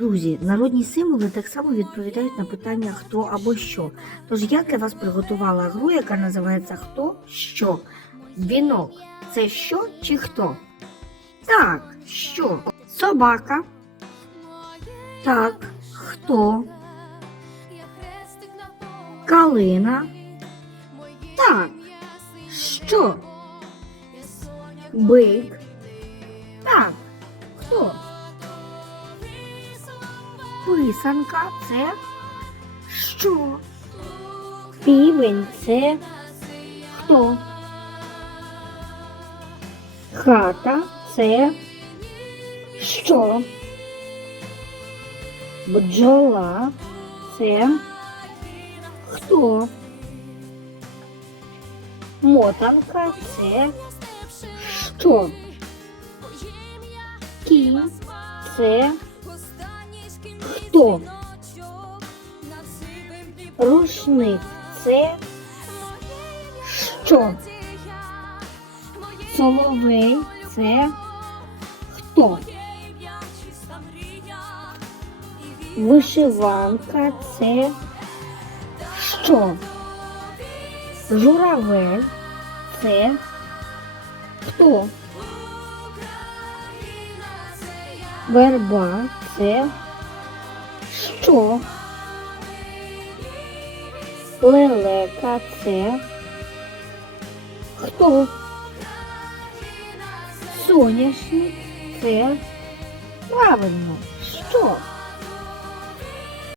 Друзі, народні символи так само відповідають на питання хто або що. Тож я для вас приготувала гру, яка називається Хто що. Вінок це що чи хто? Так, що? Собака. Так, хто? Калина. Так, що? Бик. Так, хто? Писанка це що? Півень це хто? Хата це що? Бджола це хто? Мотанка це що? Кінь це хто? Рушник це що? Соловей це хто? Вишиванка це що? Журавель це хто? Верба це що? Лелека це хто? Соняшник це правильно. Що?